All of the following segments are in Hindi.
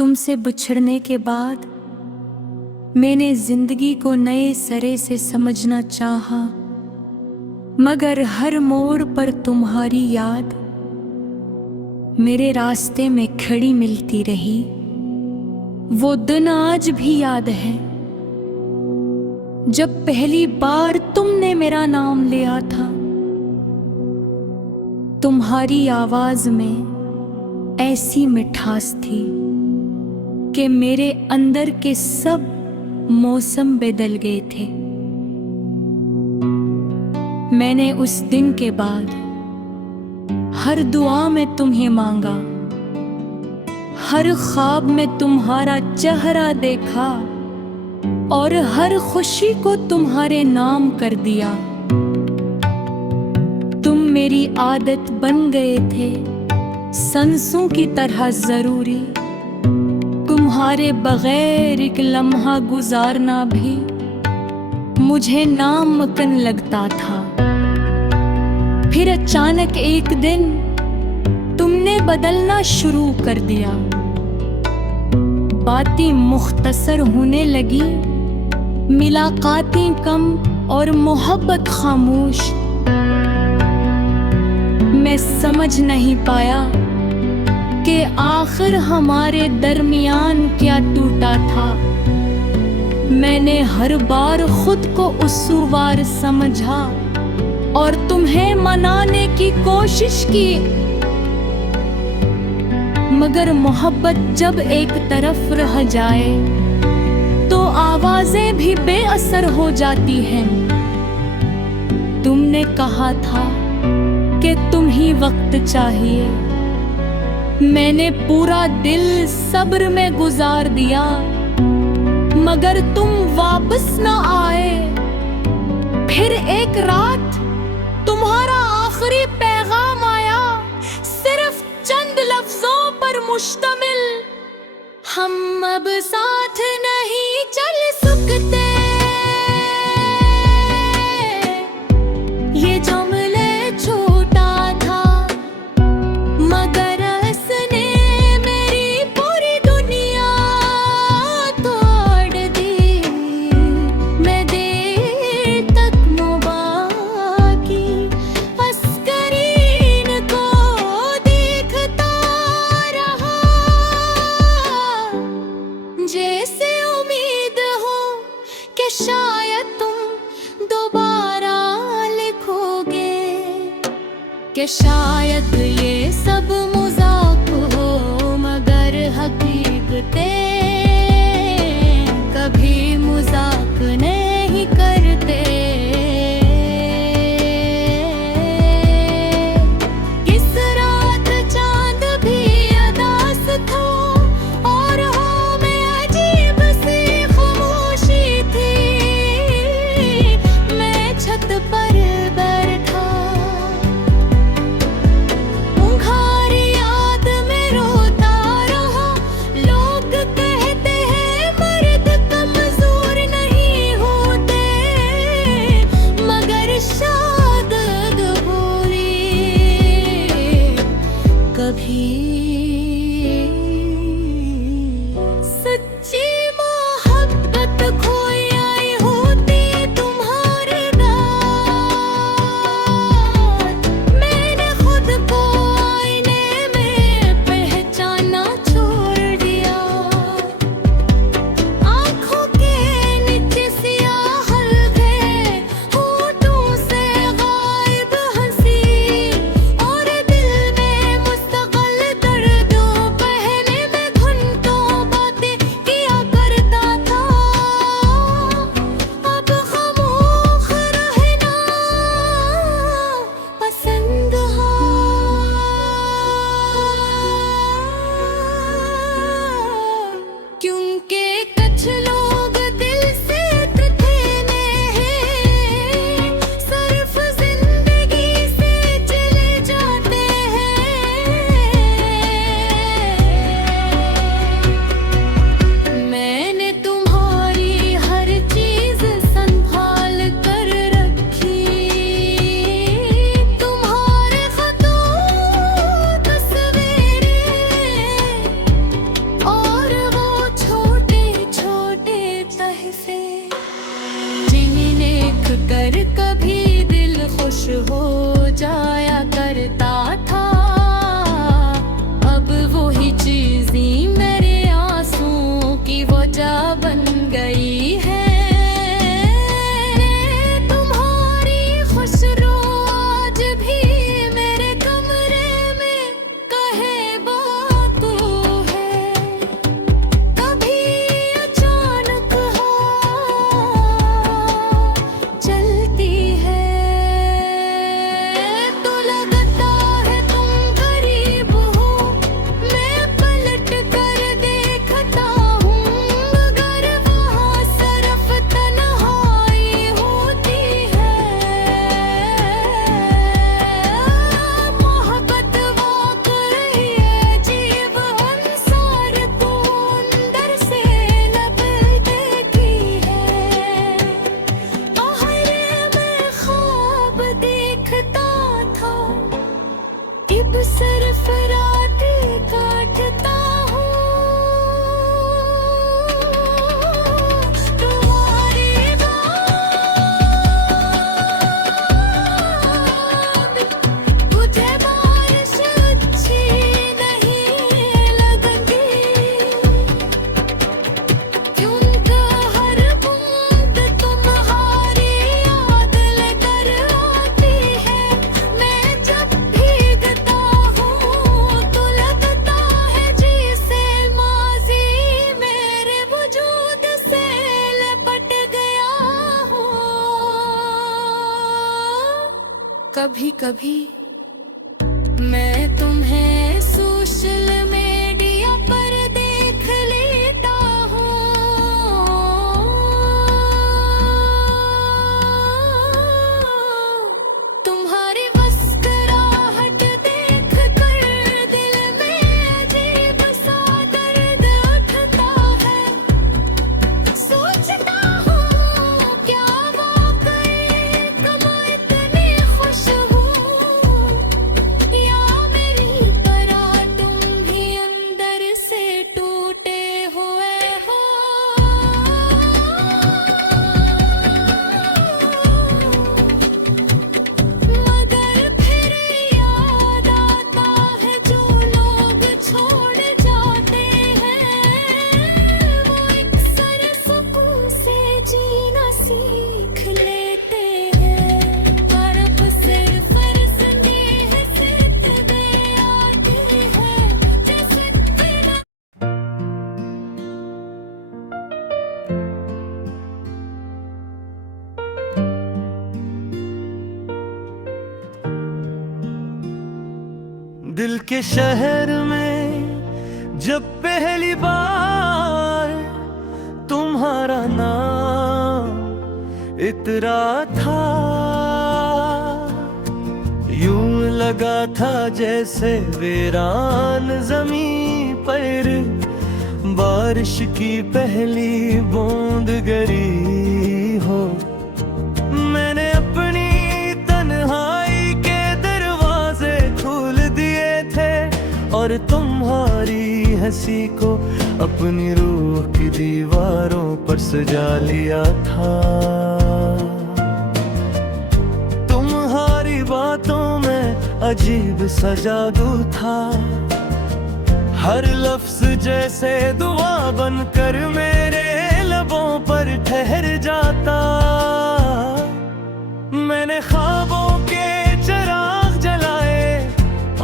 तुमसे बिछड़ने के बाद मैंने जिंदगी को नए सिरे से समझना चाहा, मगर हर मोड़ पर तुम्हारी याद मेरे रास्ते में खड़ी मिलती रही। वो दिन आज भी याद है जब पहली बार तुमने मेरा नाम लिया था। तुम्हारी आवाज में ऐसी मिठास थी कि मेरे अंदर के सब मौसम बदल गए थे। मैंने उस दिन के बाद हर दुआ में तुम्हें मांगा, हर ख्वाब में तुम्हारा चेहरा देखा और हर खुशी को तुम्हारे नाम कर दिया। तुम मेरी आदत बन गए थे, सांसों की तरह जरूरी। तुम्हारे बगैर एक लम्हा गुजारना भी मुझे नामुमकिन लगता था। फिर अचानक एक दिन तुमने बदलना शुरू कर दिया। बातें मुख्तसर होने लगी, मुलाकातें कम और मोहब्बत खामोश। मैं समझ नहीं पाया कि आखिर हमारे दरमियान क्या टूटा था। मैंने हर बार खुद को उसूवार समझा और तुम्हें मनाने की कोशिश की, मगर मोहब्बत जब एक तरफ रह जाए तो आवाजें भी बेअसर हो जाती हैं। तुमने कहा था कि तुम ही वक्त चाहिए। मैंने पूरा दिल सब्र में गुजार दिया, मगर तुम वापस न आए। फिर एक रात तुम्हारा आखिरी पैगाम आया, सिर्फ चंद लफ्जों पर मुश्तमिल। हम अब साथ नहीं चल सकते। ये जुमले छोटा था, मगर इसने मेरी पूरी दुनिया तोड़ दी। मैं देर तक मुबाह की स्क्रीन को देखता रहा, जैसे उम्मीद हो कि शायद तुम दोबारा लिखोगे, कि शायद ये सब मजाक हो, मगर हकीकतें कभी मजाक नहीं करते। इस रात चांद भी अदास था और हवा में अजीब सी खामोशी थी। मैं छत पर बैठा, उंघारी याद में रोता रहा। लोग कभी कभी मैं तुम्हें सोशल मीडिया पर देख लेता हूँ। तुम्हारी मुस्कुराहट देख कर दिल में अजीब सा दर्द उठता है। सोचता हूँ क्या वाकई कब इतनी खुश हूँ, या मेरी तरह तुम भी अंदर से टूटे हुए हो। मगर फिर याद आता है जो लोग छोड़ जाते हैं, वो अक्सर सुकून से जीना सीख लेते हैं। पर अब सिर्फ स्नेह से इतने आते हैं जैसे बिना दिल के शहर में जब पहली बार तुम्हारा नाम इतरा था, यूं लगा था जैसे वीरान जमीन पर बारिश की पहली बूंद गिरी हो। मैंने अपनी तन्हाई के दरवाजे खोल दिए थे और तुम्हारी हंसी को अपनी रूह की दीवारों पर सजा लिया था। तुम्हारी बातों में अजीब सा जादू था, हर लफ्ज जैसे दुआ बनकर मेरे लबों पर ठहर जाता। मैंने ख्वाबों के चिराग जलाए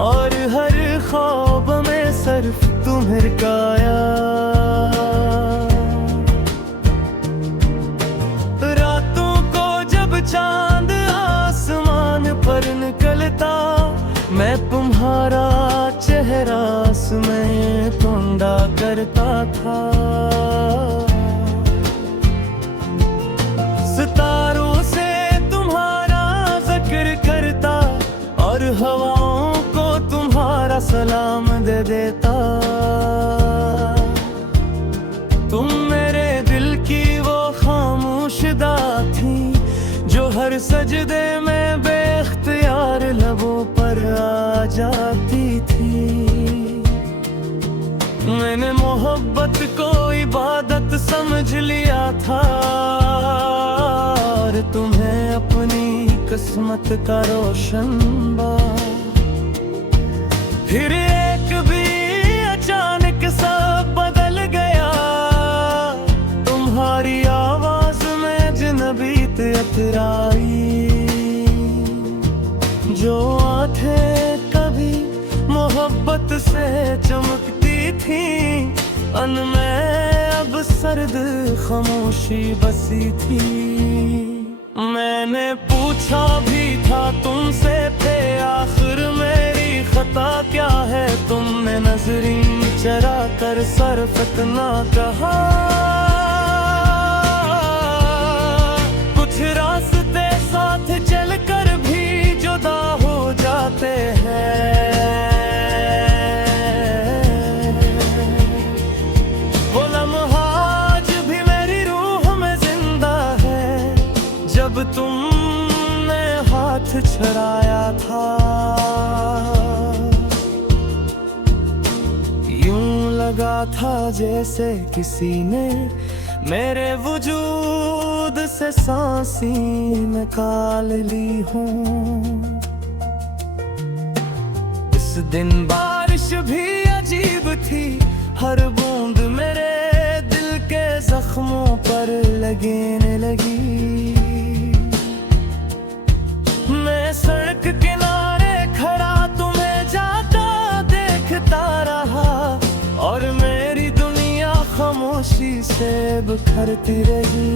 और हर ख्वाब में सिर्फ तुम्हें काया। रातों को जब चांद आसमान पर निकलता, मैं तुम्हारा चेहरा में ढूंढा करता था। सितारों से तुम्हारा जिक्र करता और हवाओं को तुम्हारा सलाम दे देता। तुम मेरे दिल की वो खामोश दा थी जो हर सजदे में बेख्तियार लबों पर आ जाती थी। मैंने मोहब्बत को इबादत समझ लिया था और तुम्हें अपनी किस्मत का रोशन बाग। फिर एक भी अचानक सब बदल गया, तुम्हारी आवाज में अजनबीत अतराई। जो आंखें कभी मोहब्बत से चमकती थी, उनमें अब सर्द खामोशी बसी थी। मैंने पूछा भी था तुमसे थे आखिर मेरी खता क्या है, तुमने नजरीन चरा कर सर्फ इतना कहा। कुछ रास्ते साथ चलकर भी जुदा हो जाते हैं, वो लम्हा आज भी मेरी रूह में जिंदा है जब तुमने हाथ छुड़ाया था। यूं लगा था जैसे किसी ने मेरे वजूद से सांसी निकाल ली हो। इस दिन बारिश भी अजीब थी, हर बूंद मेरे दिल के जख्मों पर लगने लगी। मैं सड़क किनारे खड़ा तुम्हें जाता देखता रहा और मेरी दुनिया खामोशी से बिखरती रही।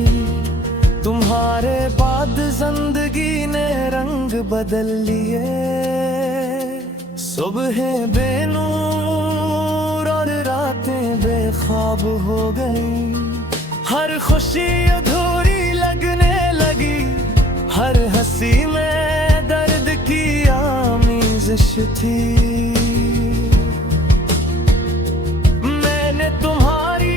तुम्हारे बाद जिंदगी ने रंग बदल लिए, सुबहें बेनूर और रातें बेख्वाब हो गई। हर खुशी अधूरी लगने लगी, हर हंसी में दर्द की आमेज़िश थी। मैंने तुम्हारी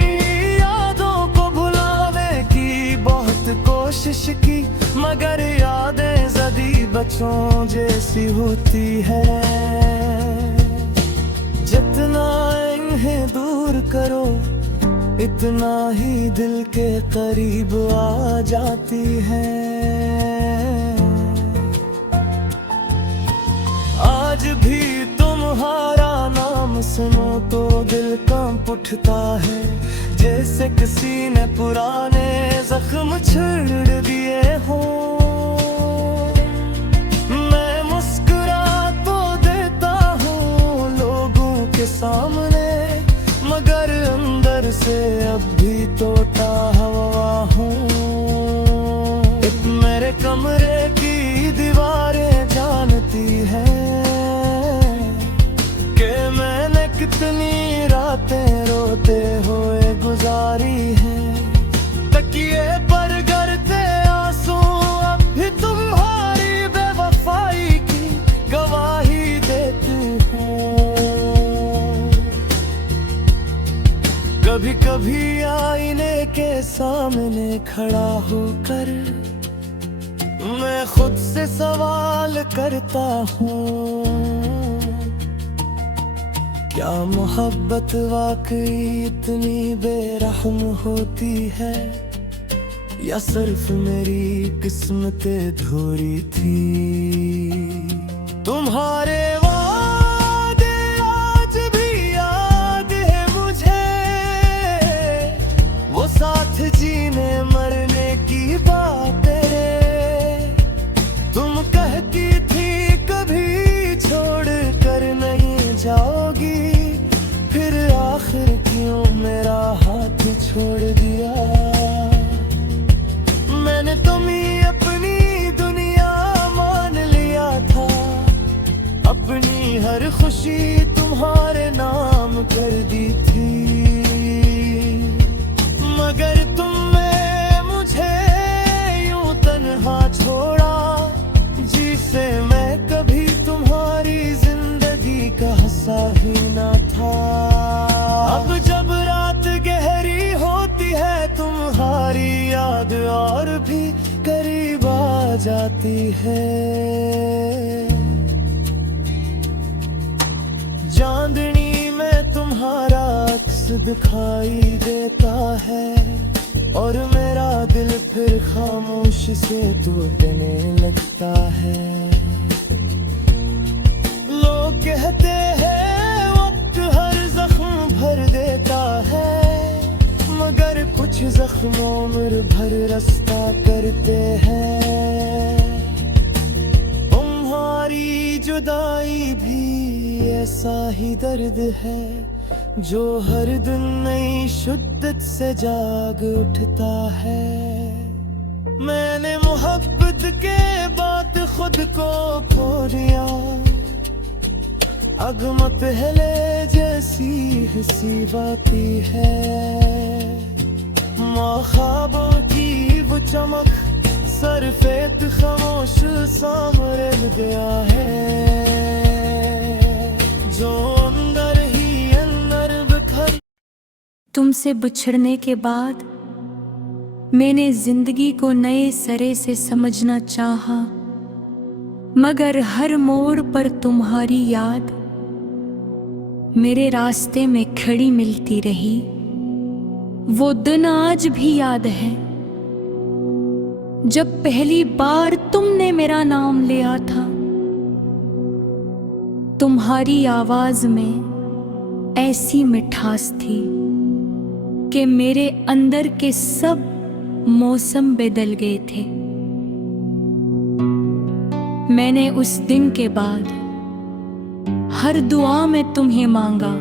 यादों को भुलाने की बहुत कोशिश की, मगर यादें ज़दी बच्चों जैसी होती है। जितना इन्हें दूर करो इतना ही दिल के करीब आ जाती है। आज भी तुम्हारा नाम सुनो तो दिल कांप उठता है, जैसे किसी ने पुराने जख्म छेड़ दिए हों। मैं मुस्कुरा तो देता हूँ लोगों के सामने, मगर अंदर से अब भी टूटा हुआ हूँ। मेरे कमरे की दीवारें जानती है कि मैंने कितनी रातें रोते हुए गुजारी हैं। तकिए पर गिरते आंसू अब भी तुम्हारी बेवफाई की गवाही देते हैं। कभी कभी आईने के सामने खड़ा होकर मैं खुद से सवाल करता हूँ, क्या मोहब्बत वाकई इतनी बेरहम होती है, या सिर्फ मेरी किस्मत अधूरी थी। तुम्हारे वादे आज भी याद है मुझे, वो साथ जीने मरने की बातें। तुम कहती थी कभी छोड़ कर नहीं जाओगी, फिर आखिर क्यों मेरा हाथ छोड़ दिया। मैंने तुम्हें अपनी दुनिया मान लिया था, अपनी हर खुशी तुम्हारे नाम कर दी थी। मगर तुमने मुझे यूं तन्हा छोड़ा, जिसे मैं कभी तुम्हारी जिंदगी का हिस्सा ही ना था। अब जब रात गहरी होती है तुम्हारी याद और भी करीब आ जाती है। चांदनी में तुम्हारा अक्स दिखाई देता है, और मेरा दिल फिर खामोश से टूटने लगता है। लोग कहते हैं वक्त हर जख्म भर देता है, मगर कुछ जख्म उम्र भर रास्ता करते हैं। तुम्हारी जुदाई भी ऐसा ही दर्द है, जो हर दिन नई शिद्दत से जाग उठता है। मैंने मोहब्बत के बाद खुद को खो दिया, अगम पहले जैसी हंसी बाती है। ख्वाबों की वो चमक सरफेत खामोश सामने गया है, जो अंदर ही अंदर बिखर। तुमसे बिछड़ने के बाद मैंने जिंदगी को नए सिरे से समझना चाहा, मगर हर मोड़ पर तुम्हारी याद मेरे रास्ते में खड़ी मिलती रही। वो दिन आज भी याद है जब पहली बार तुमने मेरा नाम लिया था। तुम्हारी आवाज में ऐसी मिठास थी कि मेरे अंदर के सब मौसम बदल गए थे। मैंने उस दिन के बाद हर दुआ में तुम्हें मांगा,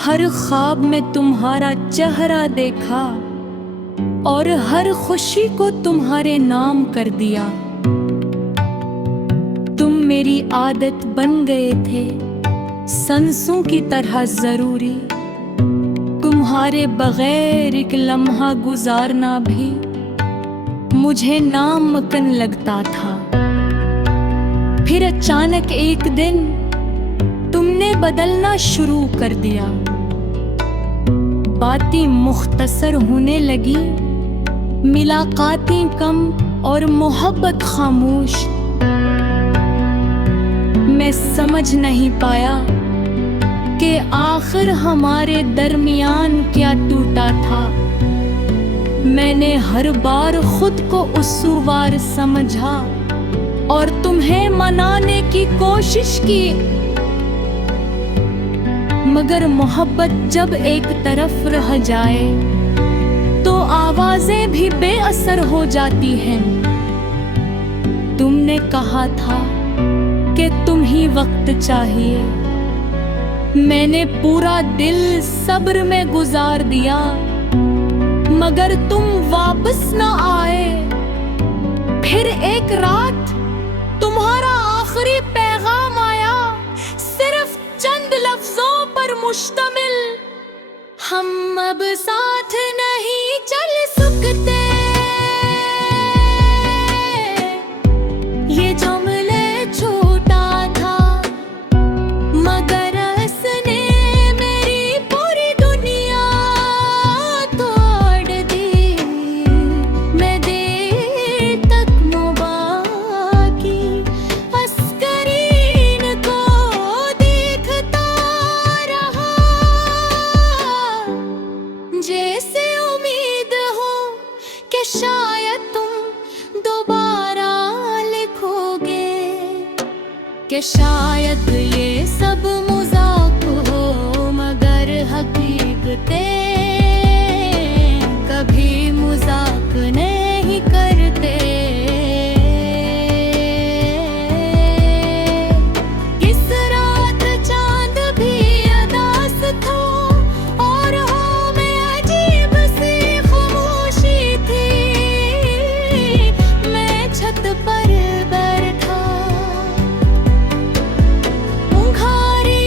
हर ख्वाब में तुम्हारा चेहरा देखा, और हर खुशी को तुम्हारे नाम कर दिया। तुम मेरी आदत बन गए थे, सांसों की तरह जरूरी। तुम्हारे बगैर एक लम्हा गुजारना भी मुझे नामुमकिन लगता था। फिर अचानक एक दिन तुमने बदलना शुरू कर दिया। बातें मुख्तसर होने लगी, मुलाकातें कम और मोहब्बत खामोश। मैं समझ नहीं पाया कि आखिर हमारे दरमियान क्या टूटा था। मैंने हर बार खुद को उसूवार समझा और तुम्हें मनाने की कोशिश की, मगर मोहब्बत जब एक तरफ रह जाए तो आवाजें भी बेअसर हो जाती हैं। तुमने कहा था कि तुम ही वक्त चाहिए। मैंने पूरा दिल सब्र में गुजार दिया, मगर तुम वापस न आए। फिर एक रात तुम्हारा आखिरी पैगाम आया, सिर्फ चंद लफ्जों पर मुश्तमिल। हम अब साथ नहीं चल सकते। ये जुमले छोटा था, मगर उसने मेरी पूरी दुनिया तोड़ दी। मैं देर तक मुबाकी अस्करीन को देखता रहा, जैसे उम्मीद हो कि शायद तुम दोबारा लिखोगे, कि शायद ये सब मजाक हो, मगर हकीकतें कभी मजाक नहीं करते। इस रात चांद भी अदास था और हो में अजीब सी खामोशी थी। मैं छत पर बैठा, उंघारी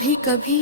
भी कभी